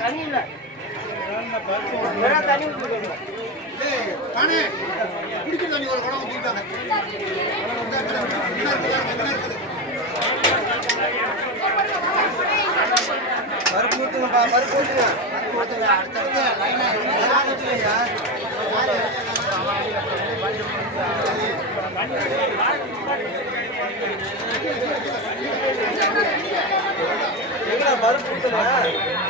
தண்ணி இல்ல தண்ணி ஊற்றி நானே குடிக்கிற தண்ணி ஒரு குடம் ஊற்றிட்டாங்க பருப்பு ஊற்றுங்கப்பா பருப்பு ஊற்றுங்க அடுத்தடுத்து லைனாக ஊற்றுலையா எங்கடா பருப்பு ஊற்றுங்க